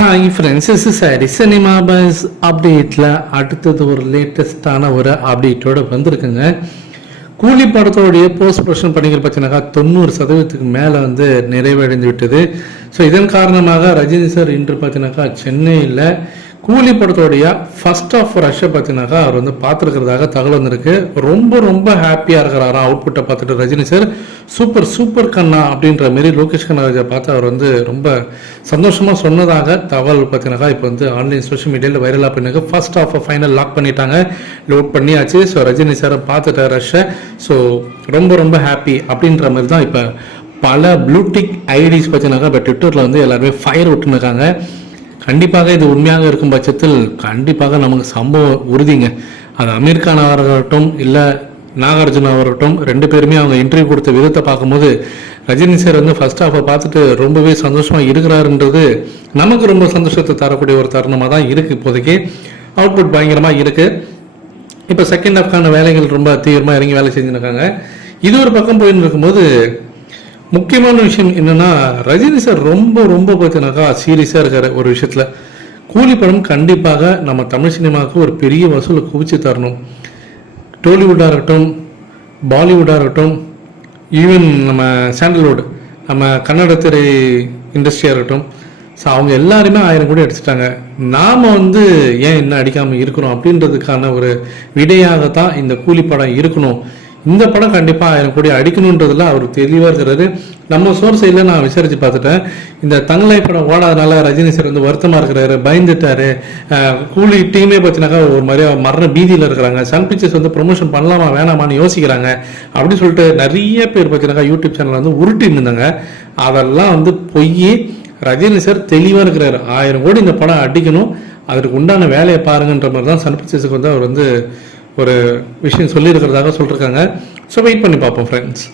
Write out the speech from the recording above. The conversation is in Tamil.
Hi friends, is sorry cinema bus அப்டேட்டில் அடுத்தது ஒரு லேட்டஸ்டான ஒரு அப்டேட்டோடு வந்திருக்குங்க. கூலி படத்தோடைய போஸ்ட் ப்ரொடக்ஷன் பணிகள் பார்த்தீங்கன்னாக்கா 90% மேலே வந்து நிறைவடைந்து விட்டது. ஸோ இதன் காரணமாக ரஜினி சார் இன்று பார்த்தீங்கன்னாக்கா சென்னையில் கூலி படத்தோடைய ஃபர்ஸ்ட் ஆஃப் ரஷ்ஷை பார்த்தீங்கன்னாக்கா அவர் வந்து பார்த்துருக்கிறதாக தகவல் வந்திருக்கு. ரொம்ப ரொம்ப ஹாப்பியாக இருக்கிறாராம் அவுட்புட்டை பார்த்துட்டு ரஜினி சார். சூப்பர் கண்ணா அப்படின்ற மாரி லோகேஷ் கனகராஜை பார்த்து அவர் வந்து ரொம்ப சந்தோஷமாக சொன்னதாக தகவல் பார்த்தீங்கன்னாக்கா இப்போ வந்து ஆன்லைன் சோஷியல் மீடியாவில் வைரலாக பண்ணிருக்கு. ஃபர்ஸ்ட் ஆஃப் ஃபைனல் லாக் பண்ணிட்டாங்க, லோட் பண்ணியாச்சு. ஸோ ரஜினி சாரை பார்த்துட்டார் ரஷ்ஷை. ஸோ ரொம்ப ஹாப்பி அப்படின்ற மாதிரி தான் இப்போ பல ப்ளூடிக் ஐடிஸ் பார்த்தீங்கன்னாக்கா இப்போ ட்விட்டரில் வந்து எல்லாருமே ஃபயர் விட்டுருக்காங்க. கண்டிப்பாக இது உண்மையாக இருக்கும் பட்சத்தில் கண்டிப்பாக நமக்கு சம்பவம் உறுதிங்க. அது அமீர் கான் அவர்களாகட்டும் இல்லை நாகார்ஜுன அவர்களாகட்டும், ரெண்டு பேருமே அவங்க இன்டர்வியூ கொடுத்த விதத்தை பார்க்கும்போது ரஜினி சார் வந்து ஃபர்ஸ்ட் ஹாஃபை பார்த்துட்டு ரொம்பவே சந்தோஷமாக இருக்கிறாருன்றது நமக்கு ரொம்ப சந்தோஷத்தை தரக்கூடிய ஒரு தருணமாக தான் இருக்குது. இப்போதைக்கு அவுட்புட் பயங்கரமாக இருக்குது. இப்போ செகண்ட் ஹாஃப்கான வேலைகள் ரொம்ப தீவிரமாக இறங்கி வேலை செஞ்சுருக்காங்க. இது ஒரு பக்கம் போயின்னு இருக்கும்போது முக்கியமான விஷயம் என்னன்னா, ரஜினி சார் ரொம்ப பார்த்தீங்கன்னாக்கா சீரியஸாக இருக்காரு ஒரு விஷயத்தில். கூலி படம் கண்டிப்பாக நம்ம தமிழ் சினிமாவுக்கு ஒரு பெரிய வசூலை குவிச்சு தரணும். டோலிவுட்டாக இருக்கட்டும், பாலிவுட்டாக இருக்கட்டும், ஈவன் நம்ம சாண்டல்வுட், நம்ம கன்னட திரை இண்டஸ்ட்ரியாக இருக்கட்டும், ஸோ அவங்க எல்லாருமே 1000 கோடி அடிச்சிட்டாங்க. நாம் வந்து ஏன் இன்னும் அடிக்காமல் இருக்கிறோம் அப்படின்றதுக்கான ஒரு விடையாகத்தான் இந்த கூலி படம் இருக்கணும். இந்த படம் கண்டிப்பாக 1000 கோடி அடிக்கணுன்றதுல அவர் தெளிவாக இருக்கிறாரு. நம்ம சோர்ஸ் இல்லை, நான் விசாரித்து பார்த்துட்டேன். இந்த தங்கலை படம் ஓடாதனால ரஜினி சார் வந்து வருத்தமாக இருக்கிறாரு, பயந்துட்டாரு. கூலி டீமே பார்த்தீங்கன்னாக்கா ஒரு மாதிரியா மரண பீதியில் இருக்கிறாங்க. சன் பிக்சர்ஸ் வந்து ப்ரொமோஷன் பண்ணலாமா வேணாமான்னு யோசிக்கிறாங்க அப்படின்னு சொல்லிட்டு நிறைய பேர் பார்த்தீங்கன்னாக்கா யூடியூப் சேனல் வந்து உருட்டின்னு இருந்தாங்க. அதெல்லாம் வந்து பொய். ரஜினி சார் தெளிவாக இருக்கிறாரு, 1000 கோடி இந்த படம் அடிக்கணும், அதற்கு உண்டான வேலையை பாருங்கன்ற மாதிரி தான் சன் பிக்சர்ஸுக்கு வந்து அவர் வந்து ஒரு விஷயம் சொல்லியிருக்கிறதாக சொல்லியிருக்காங்க. ஸோ வெயிட் பண்ணி பார்ப்போம் ஃப்ரெண்ட்ஸ்.